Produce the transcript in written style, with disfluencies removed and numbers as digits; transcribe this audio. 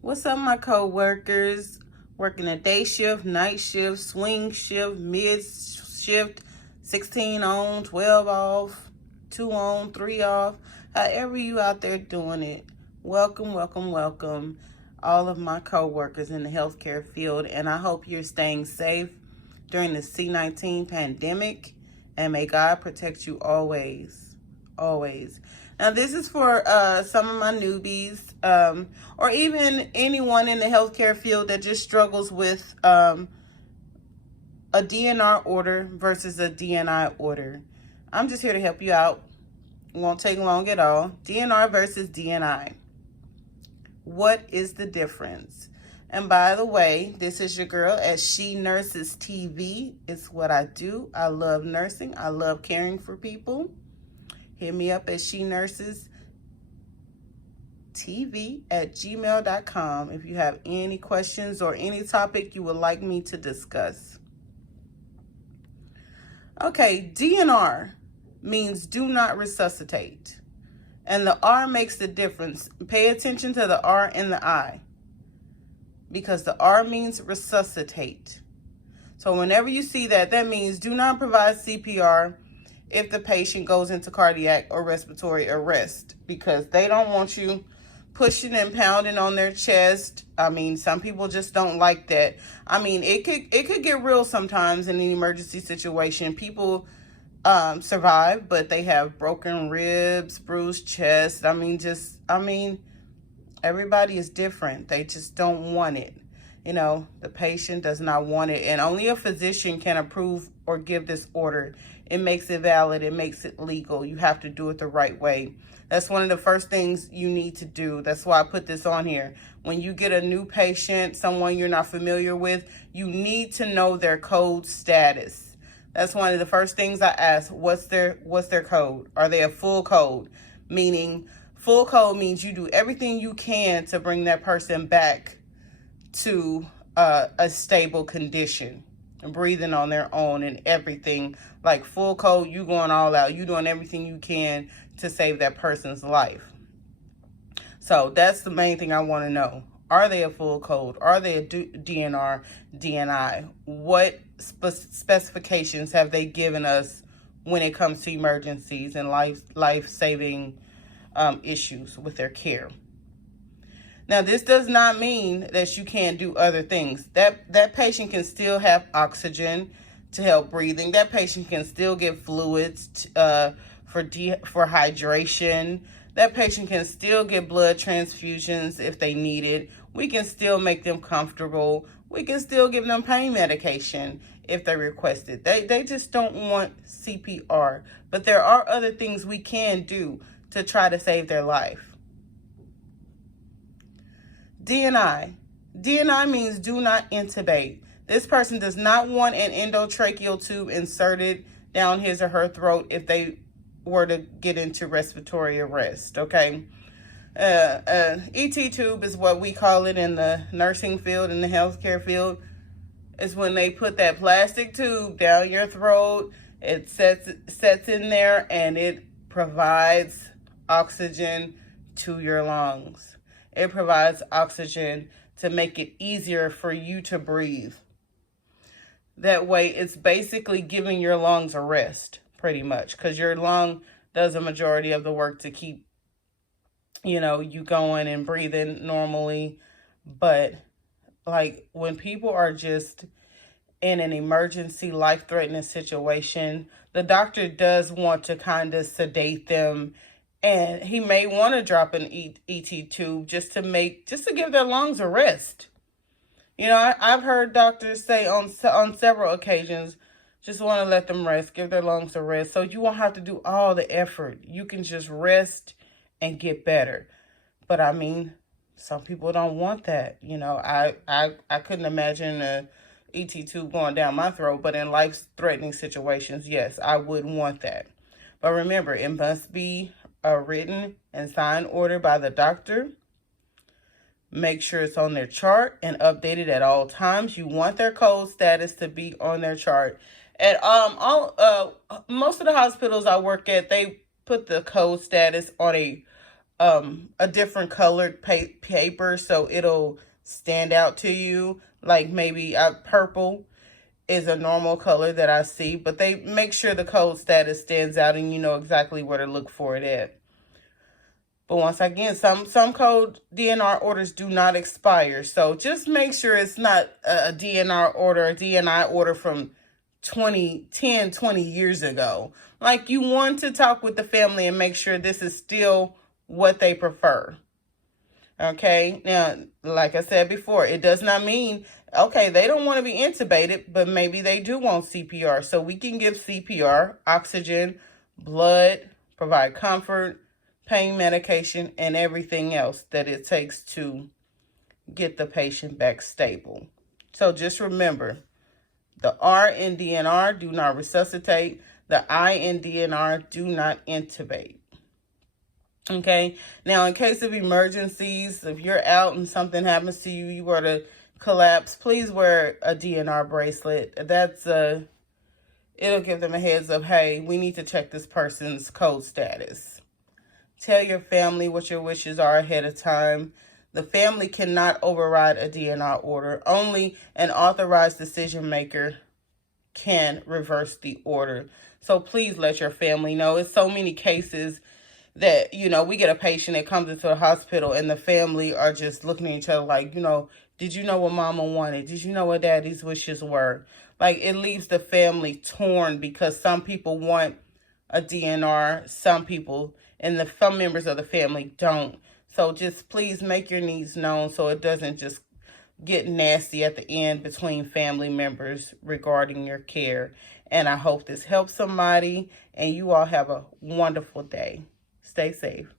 What's up, my co-workers? Working a day shift, night shift, swing shift, mid shift, 16 on, 12 off, 2 on, 3 off. However you out there doing it, welcome, welcome, welcome. All of my co-workers in the healthcare field, and I hope you're staying safe during the C-19 pandemic, and may God protect you always, always. Now, this is for some of my newbies, or even anyone in the healthcare field that just struggles with a DNR order versus a DNI order. I'm just here to help you out. It won't take long at all. DNR versus DNI. What is the difference? And by the way, this is your girl at She Nurses TV. It's what I do. I love nursing. I love caring for people. Hit me up at shenurses.tv@gmail.com if you have any questions or any topic you would like me to discuss. Okay, DNR means do not resuscitate. And the R makes the difference. Pay attention to the R and the I, because the R means resuscitate. So whenever you see that, that means do not provide CPR if the patient goes into cardiac or respiratory arrest, because they don't want you pushing and pounding on their chest. I mean, some people just don't like that. I mean, it could get real sometimes in an emergency situation. People survive, but they have broken ribs, bruised chest. I mean, everybody is different. They just don't want it. You know, the patient does not want it, and only a physician can approve or give this order. It makes it valid. It makes it legal. You have to do it the right way. That's one of the first things you need to do. That's why I put this on here. When you get a new patient, someone you're not familiar with, you need to know their code status. That's one of the first things I ask. What's their code? Are they a full code? Meaning, full code means you do everything you can to bring that person back to a stable condition, breathing on their own and everything. Like full code, you going all out. You doing everything you can to save that person's life. So that's the main thing I want to know. Are they a full code? Are they a DNR, DNI? What specifications have they given us when it comes to emergencies and life-saving issues with their care? Now, this does not mean that you can't do other things. That patient can still have oxygen to help breathing. That patient can still get fluids for hydration. That patient can still get blood transfusions if they need it. We can still make them comfortable. We can still give them pain medication if they request it. They just don't want CPR. But there are other things we can do to try to save their life. DNI. DNI means do not intubate. This person does not want an endotracheal tube inserted down his or her throat if they were to get into respiratory arrest, okay? ET tube is what we call it in the nursing field, in the healthcare field. Is when they put that plastic tube down your throat. It sets in there and it provides oxygen to your lungs. It provides oxygen to make it easier for you to breathe. That way, it's basically giving your lungs a rest, pretty much, because your lung does a majority of the work to keep, you going and breathing normally. But like when people are just in an emergency, life-threatening situation, the doctor does want to kind of sedate them. And he may want to drop an ET tube just to give their lungs a rest. I've heard doctors say on several occasions, just want to let them rest, give their lungs a rest. So you won't have to do all the effort. You can just rest and get better. But I mean, some people don't want that. I couldn't imagine a ET tube going down my throat, but in life-threatening situations, yes, I would want that. But remember, it must be a written and signed order by the doctor. Make sure it's on their chart and updated at all times. You want their code status to be on their chart. At most of the hospitals I work at, they put the code status on a a different colored paper so it'll stand out to you. Like maybe purple is a normal color that I see, but they make sure the code status stands out and you know exactly where to look for it at. But once again, some code DNR orders do not expire. So just make sure it's not a DNR order, a DNI order from 20 years ago. Like, you want to talk with the family and make sure this is still what they prefer. Okay, now, like I said before, it does not mean, okay, they don't want to be intubated, but maybe they do want CPR. So we can give CPR, oxygen, blood, provide comfort, pain medication, and everything else that it takes to get the patient back stable. So just remember, the R in DNR, do not resuscitate. The I in DNR, do not intubate. Okay, now in case of emergencies, if you're out and something happens to you, you were to collapse, please wear a DNR bracelet. It'll give them a heads up, hey, we need to check this person's code status. Tell your family what your wishes are ahead of time. The family cannot override a DNR order. Only an authorized decision maker can reverse the order. So please let your family know. It's so many cases that, you know, we get a patient that comes into the hospital and the family are just looking at each other like, you know, did you know what mama wanted? Did you know what daddy's wishes were? Like, it leaves the family torn because some people want a DNR, some people, and some members of the family don't. So just please make your needs known so it doesn't just get nasty at the end between family members regarding your care. And I hope this helps somebody, and you all have a wonderful day. Stay safe.